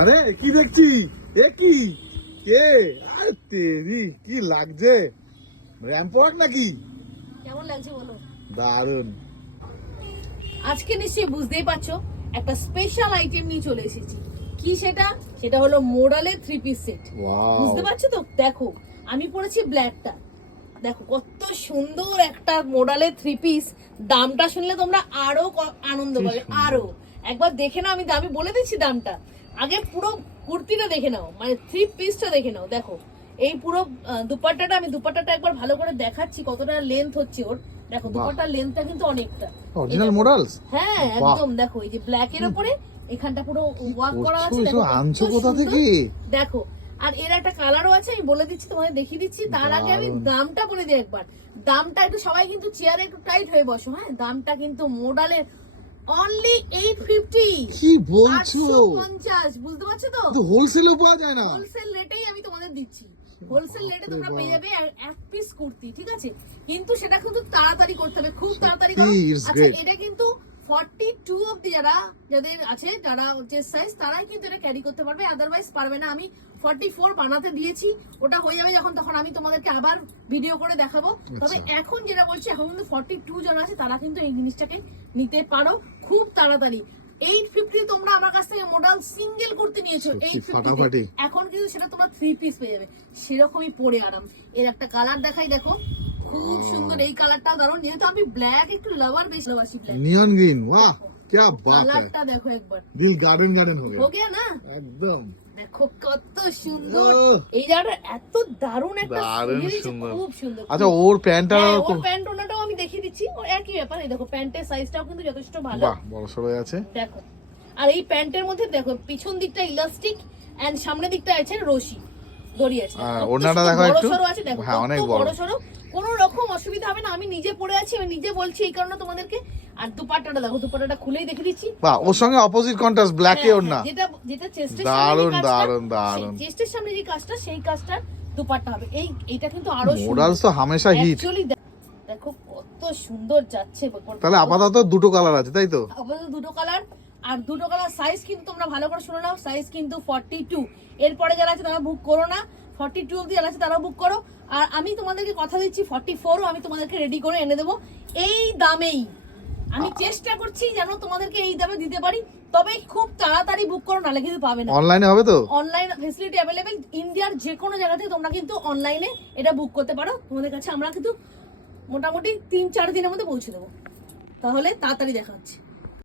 আরে কি দেখছি? এ কি? কে? আরে তেরি কি লাগছে? র্যাম্প ওয়াক নাকি? কেমন লাগছে বলো? দারুন। আজকে নিশ্চয়ই বুঝতেই পারছো একটা স্পেশাল আইটেম নিয়ে চলে এসেছি। কি সেটা? সেটা হলো মোডালের 3 পিস সেট। বুঝতে পারছো তো? দেখো আমি পরেছি ব্ল্যাকটা। দেখো কত সুন্দর একটা মোডালের 3 পিস। দামটা শুনলে তোমরা আরো আনন্দ পাবে। আরো একবার দেখে নাও, আমি বলে দিচ্ছি দামটা। আগে পুরো কুর্তিটা দেখে নাও, মানে 3 পিসটা দেখে নাও। দেখো এই পুরো দুপাট্টাটা, আমি দুপাট্টাটা একবার ভালো করে দেখাচ্ছি কতটা লেন্থ হচ্ছে ওর। দেখো দুপাট্টার লেন্থটা কিন্তু অনেকটা। Original models? হ্যাঁ একদম। দেখো এই যে ব্ল্যাক এর উপরে এখানটা পুরো ওয়ার্ক করা আছে। দেখো আনছো কোথা থেকে? দেখো আর এর একটা কালারও আছে, আমি বলে দিচ্ছি, তোমাদের দেখিয়ে দিচ্ছি। তার আগে আমি দামটা বলে দিই একবার। দামটা একটু সবাই কিন্তু চেয়ারে একটু টাইট হয়ে বসো। হ্যাঁ, দামটা কিন্তু মোডালের অনলি 850। কি বলছো? 850। বুঝতে পারছো তো? তো হোলসেলও পাওয়া যায় না? হোলসেল রেটেই আমি তোমাদের দিচ্ছি। হোলসেল রেটে তোমরা পেয়ে যাবে এক পিস কুর্তি, ঠিক আছে? কিন্তু সেটা কিন্তু তাড়াতাড়ি করতে হবে, খুব তাড়াতাড়ি করো। আচ্ছা এটা কিন্তু 42 অবধি যাদের আছে, যারা যে সাইজ, তারাই কিন্তু এটা ক্যারি করতে পারবে, আদারওয়াইজ পারবে না। আমি 44 বানাতে দিয়েছি, ওটা হয়ে যাবে যখন, তখন আমি তোমাদেরকে আবার ভিডিও করে দেখাবো। তবে এখন যেটা বলছি, এখন কিন্তু 42 যারা আছে তারা কিন্তু এই জিনিসটাকে নিতে পারো খুব তাড়াতাড়ি। 850 তোমরা আমার কাছ থেকে মডেল সিঙ্গেল করতে নিয়েছো 850, এখন কিন্তু সেটা তোমরা 3 পিস পেয়ে যাবে, সেরকমই পরে আরাম। এর একটা কালার দেখাই, দেখো খুব সুন্দর। এই কালারটাও দারুণ, যেহেতু আমি ব্ল্যাক একটু লাভার, বেশি ভালোবাসি ব্ল্যাক। নিয়ন গ্রিন, বাহ क्या बात है। কালারটা দেখো একবার, দিল গার্ডেন গার্ডেন हो गया না? একদম দেখো কত সুন্দর। এই জায়গাটা এত দারুণ একটা সুন্দর, খুব সুন্দর। আচ্ছা ওর প্যান্টটা, ওর প্যান্ট ওনাটাও আমি দেখিয়ে দিচ্ছি, ওর একই ব্যাপার। এই দেখো প্যান্টের সাইজটাও কিন্তু যথেষ্ট ভালো, বাহ বড় সরো আছে। দেখো আর এই প্যান্টের মধ্যে দেখো পিছন দিকটা ইলাস্টিক এন্ড সামনের দিকটা আছে রশি দড়ি আছে। ওনাটা দেখো একটু বড় সরো আছে, দেখো অনেক বড় সরো, কোনো রকম অসুবিধা হবে না। আমি নিজে পরে আছি, আমি নিজে বলছি এই কারণে তোমাদেরকে। আর দুপাট্টাটা দেখো, দুপাট্টাটা খুলেই দেখে দিচ্ছি। বাহ, ওর সঙ্গে অপোজিট কন্ট্রাস্ট ব্ল্যাক এ ওর না, যেটা চেস্টের দারুন সামনে, দারুন দারুন। চেস্টের সামনে যে কাজটা, সেই কাজটা দুপাট্টা হবে। এইটা কিন্তু আরো সুন্দর। মডেলস তো হামেশা হিট। অ্যাকচুয়ালি দেখো কত সুন্দর যাচ্ছে। তাহলে আপাতত দুটো কালার আছে, তাই তো? আপাতত দুটো কালার, আর দুটো কালার সাইজ কিন্তু তোমরা ভালো করে শুনে নাও, সাইজ কিন্তু 42। এরপরে যারা আছে তারা বুক করো না, 42 অবধি যারা আছে তারাও বুক করো। আর আমি তোমাদেরকে কথা দিচ্ছি 44ও আমি তোমাদেরকে রেডি করে এনে দেবো এই দামেই। আমি চেষ্টা করছি যেন তোমাদেরকে এই দামে দিতে পারি, তবে খুব তাড়াতাড়ি বুক করো, নালে কিন্তু পাবে না। অনলাইনে হবে তো? অনলাইন ফেসিলিটি অ্যাভেলেবেল, ইন্ডিয়ার যে কোনো জায়গা থেকে তোমরা কিন্তু অনলাইনে এটা বুক করতে পারো। তোমাদের কাছে আমরা কিন্তু মোটামুটি 3-4 দিনের মধ্যে পৌঁছে দেবো। তাহলে তাড়াতাড়ি দেখা হচ্ছে।